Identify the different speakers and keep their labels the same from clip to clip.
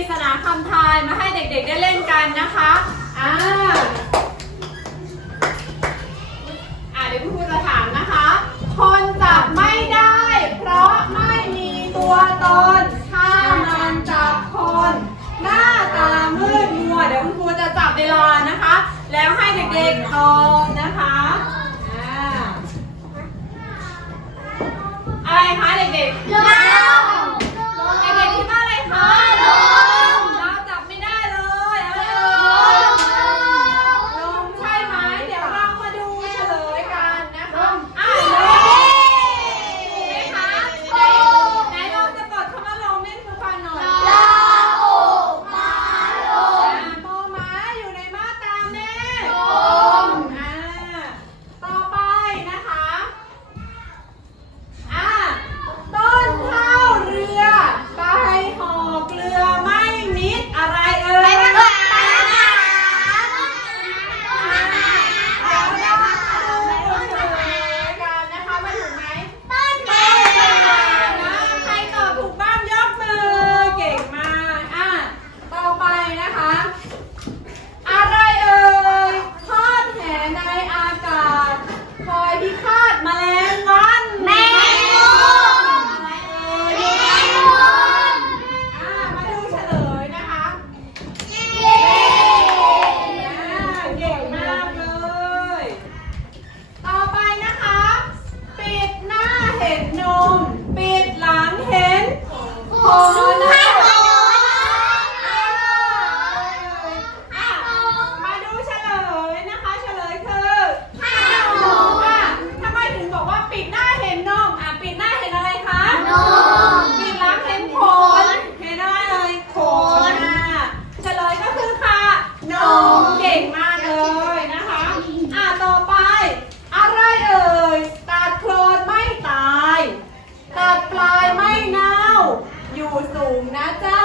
Speaker 1: ริศนาคำทาย
Speaker 2: มา
Speaker 1: ให้เด็กๆได้เล่นกั
Speaker 2: น
Speaker 1: นะคะอ่าอ่าเดี๋ยวคุณครูจะถามนะคะ คนจับไม่
Speaker 2: ได้ เพ
Speaker 1: ราะไม่มีตัวตน ถ้ามันจับคน หน้าตามืดมัว เดี๋ยวคุณครูจะจับเวลานะคะ แล้วให้เด็กๆตอบนะคะอ่าอะไรคะเด็กๆ สู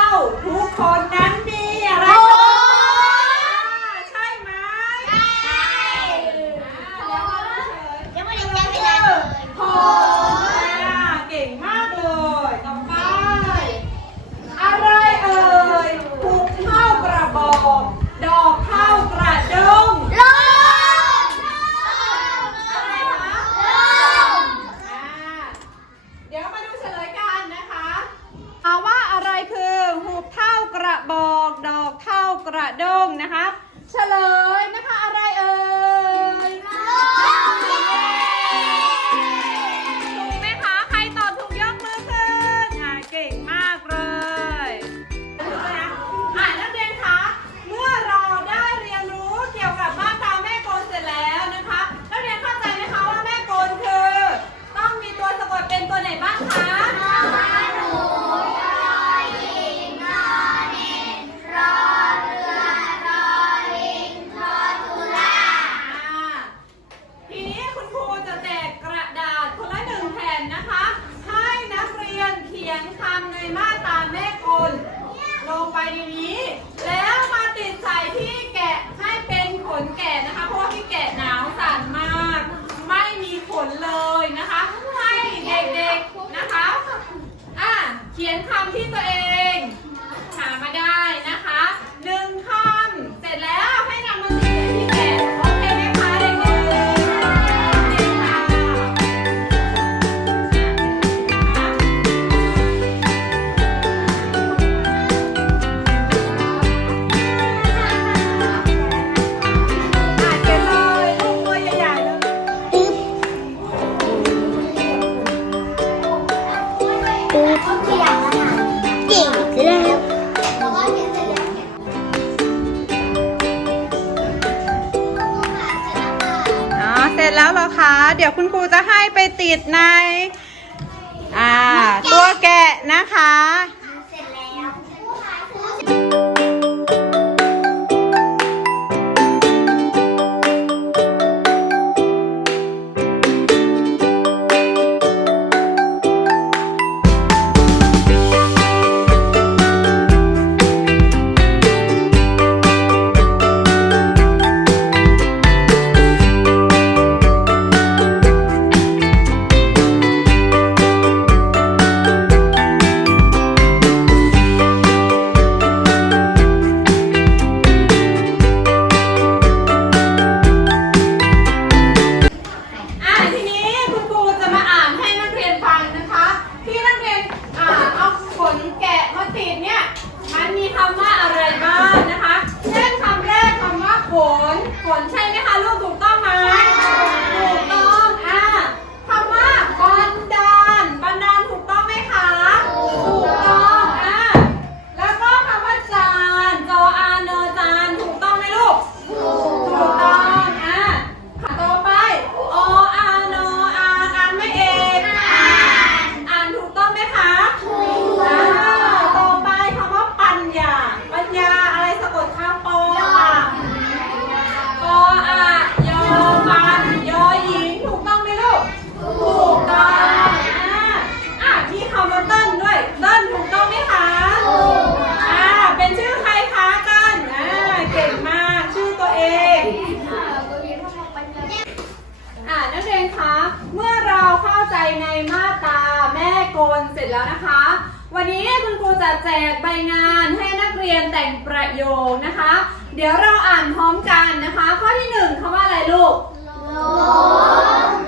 Speaker 1: จะแจกใบงานให้นักเรียนแต่งประโยคนะคะ เดี๋ยวเราอ่านพร้อมกันนะคะ ข้อที่หนึ่งคำว่าอะไรลูก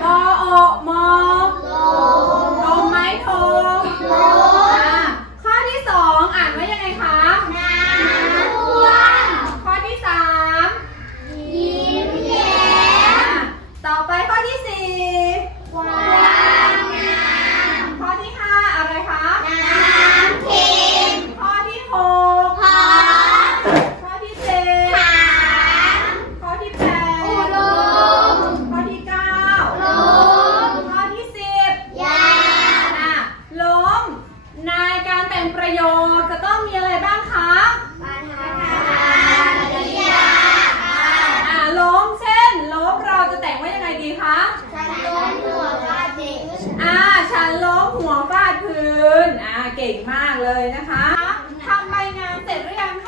Speaker 1: โลมโอโมโลมไม้โท กาล้มหัวฟาดพื้น อ่า เก่งมากเลยนะคะทำใบงานเสร็จหรือยังคะ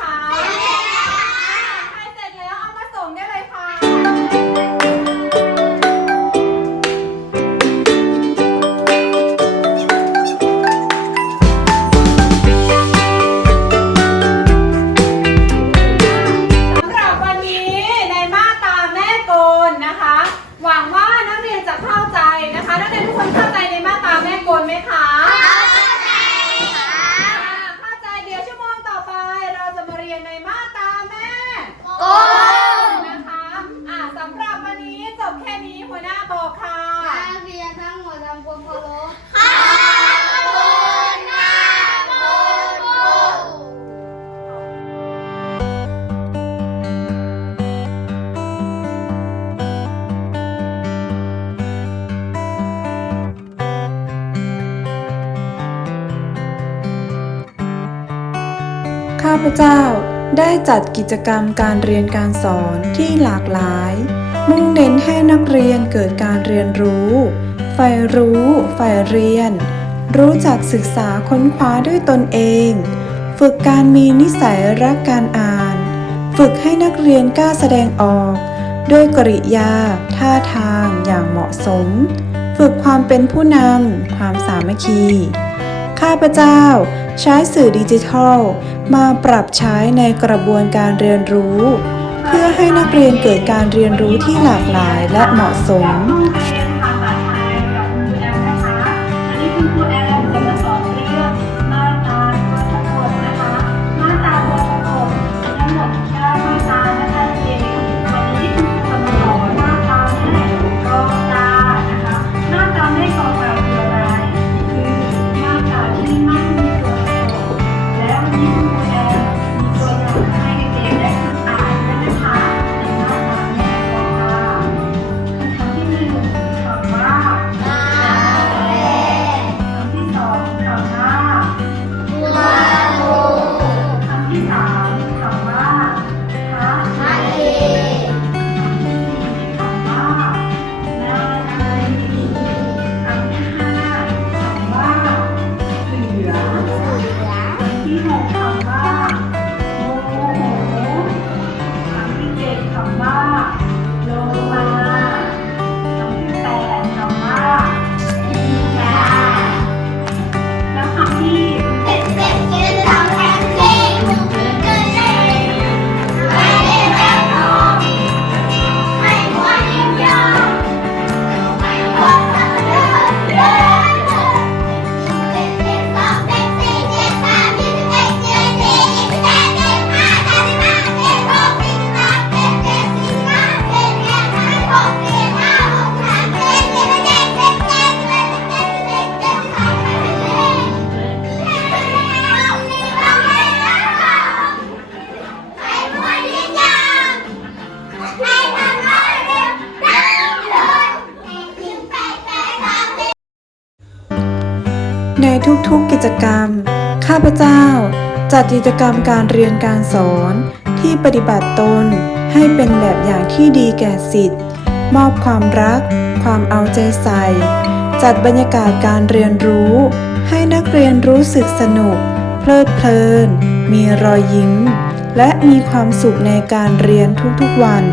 Speaker 1: า
Speaker 3: พเจ้าได้จัดกิจกรรมการเรียนการสอนที่หลากหลาย มุ่งเน้นให้นักเรียนเกิดการเรียนรู้ใฝ่รู้ใฝ่เรียน รู้จักศึกษาค้นคว้าด้วยตนเอง ฝึกการมีนิสัยรักการอ่าน ฝึกให้นักเรียนกล้าแสดงออก ด้วยกริยา ท่าทางอย่างเหมาะสม ฝึกความเป็นผู้นำความสามัคคี ข้าพเจ้า ใช้สื่อดิจิทัล มาปรับใช้ในกระบวนการเรียนรู้ เพื่อให้นักเรียนเกิดการเรียนรู้ที่หลากหลายและเหมาะสม จัดกิจกรรมการเรียนการสอนที่ปฏิบัติตนให้เป็นแบบอย่างที่ดีแก่สิทธิ์ มอบความรัก ความเอาใจใส่ จัดบรรยากาศการเรียนรู้ ให้นักเรียนรู้สึกสนุก เพลิดเพลิน มีรอยยิ้ม และมีความสุขในการเรียนทุกๆวัน